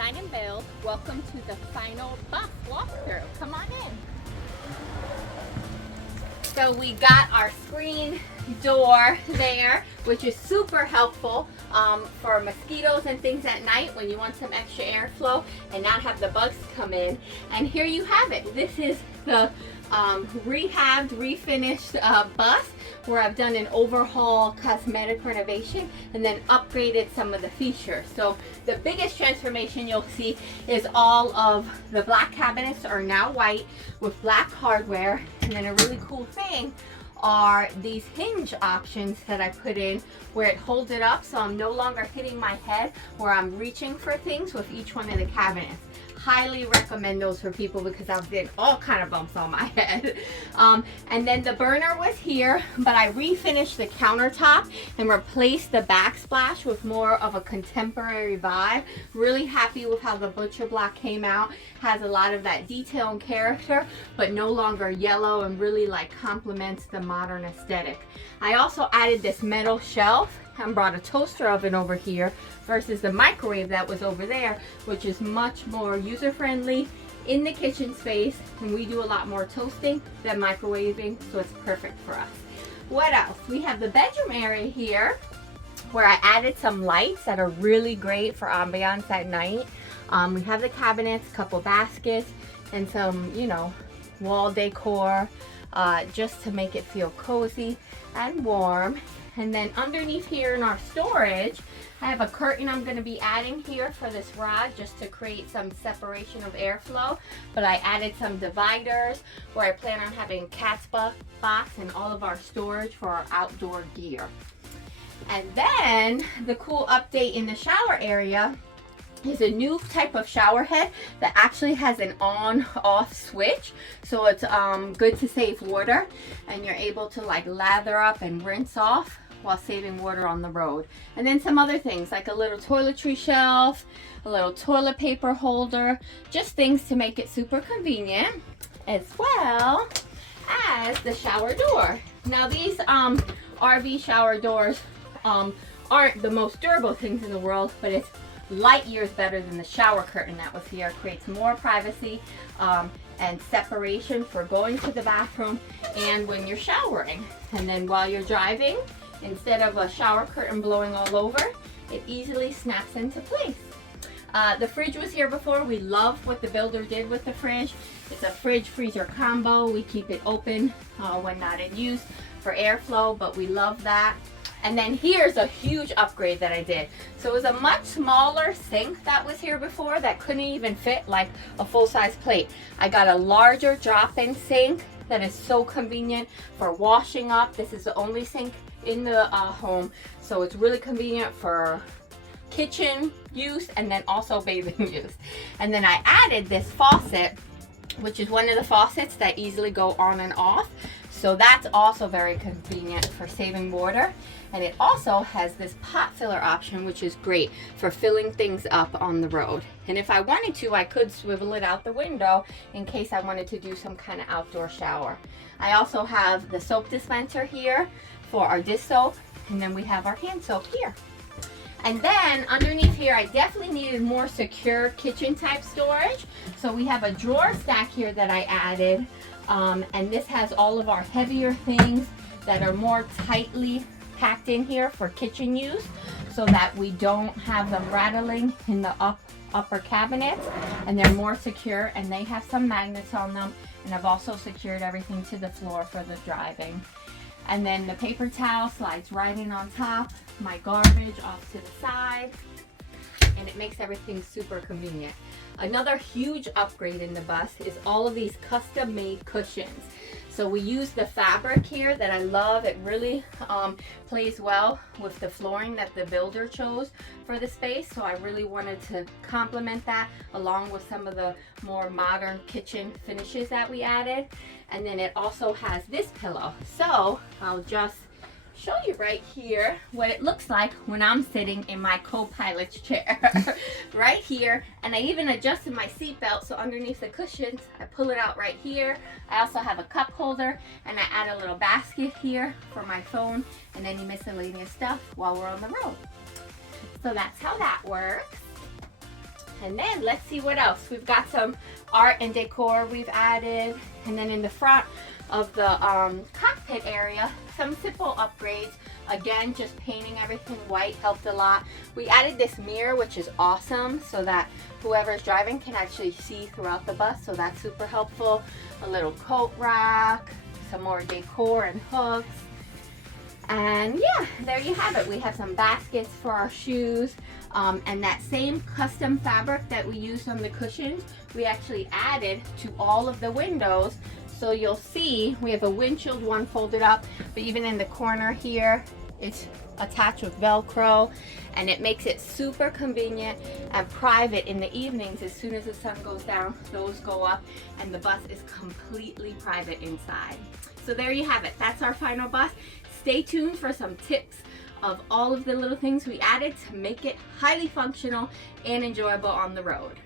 Design and Build. Welcome to the final bus walkthrough. Come on in. So we got our screen door there, which is super helpful for mosquitoes and things at night when you want some extra airflow and not have the bugs come in. And here you have it. This is the Rehabbed Refinished Bus, where I've done an overhaul cosmetic renovation and then upgraded some of the features. So the biggest transformation you'll see is all of the black cabinets are now white with black hardware, and then a really cool thing are these hinge options that I put in where it holds it up so I'm no longer hitting my head where I'm reaching for things with each one of the cabinets. Highly recommend those for people because I've did all kind of bumps on my head. And then the burner was here, but I refinished the countertop and replaced the backsplash with more of a contemporary vibe. Really happy with how the butcher block came out. Has a lot of that detail and character, but no longer yellow, and really like complements the modern aesthetic. I also added this metal shelf and brought a toaster oven over here versus the microwave that was over there, which is much more user-friendly in the kitchen space, and we do a lot more toasting than microwaving, so it's perfect for us. What else? We have the bedroom area here where I added some lights that are really great for ambiance at night. We have the cabinets, couple baskets, and some, you know, wall decor just to make it feel cozy and warm. And then underneath here in our storage, I have a curtain I'm going to be adding here for this rod just to create some separation of airflow. But I added some dividers where I plan on having cat's box and all of our storage for our outdoor gear. And then the cool update in the shower area is a new type of shower head that actually has an on-off switch, so it's good to save water, and you're able to like lather up and rinse off while saving water on the road. And then some other things like a little toiletry shelf, a little toilet paper holder, just things to make it super convenient, as well as the shower door. Now these RV shower doors aren't the most durable things in the world, but it's light years better than the shower curtain that was here. It creates more privacy and separation for going to the bathroom and when you're showering. And then while you're driving, instead of a shower curtain blowing all over, it easily snaps into place. The fridge was here before. We love what the builder did with the fridge. It's a fridge freezer combo. We keep it open when not in use for airflow, but we love that. And then here's a huge upgrade that I did. So it was a much smaller sink that was here before that couldn't even fit like a full-size plate. I got a larger drop-in sink that is so convenient for washing up. This is the only sink in the home, so it's really convenient for kitchen use and then also bathing use. And then I added this faucet, which is one of the faucets that easily go on and off. So that's also very convenient for saving water. And it also has this pot filler option, which is great for filling things up on the road. And if I wanted to, I could swivel it out the window in case I wanted to do some kind of outdoor shower. I also have the soap dispenser here for our dish soap, and then we have our hand soap here. And then underneath here, I definitely needed more secure kitchen type storage. So we have a drawer stack here that I added. And this has all of our heavier things that are more tightly packed in here for kitchen use so that we don't have them rattling in the upper cabinets, and they're more secure, and they have some magnets on them. And I've also secured everything to the floor for the driving. And then the paper towel slides right in on top, my garbage off to the side, and it makes everything super convenient. Another huge upgrade in the bus is all of these custom made cushions. So we use the fabric here that I love. It really plays well with the flooring that the builder chose for the space. So I really wanted to complement that along with some of the more modern kitchen finishes that we added. And then it also has this pillow. So I'll just show you right here what it looks like when I'm sitting in my co-pilot's chair right here. And I even adjusted my seat belt, so underneath the cushions I pull it out right here. I also have a cup holder, and I add a little basket here for my phone and any miscellaneous stuff while we're on the road. So that's how that works. And then let's see what else. We've got some art and decor we've added. And then in the front of the cockpit area, some simple upgrades. Again, just painting everything white helped a lot. We added this mirror, which is awesome, so that whoever's driving can actually see throughout the bus, so that's super helpful. A little coat rack, some more decor and hooks. And yeah, there you have it. We have some baskets for our shoes, and that same custom fabric that we used on the cushions, we actually added to all of the windows. So you'll see we have a windshield one folded up, but even in the corner here, it's attached with Velcro, and it makes it super convenient and private in the evenings. As soon as the sun goes down, those go up, and the bus is completely private inside. So there you have it. That's our final bus. Stay tuned for some tips of all of the little things we added to make it highly functional and enjoyable on the road.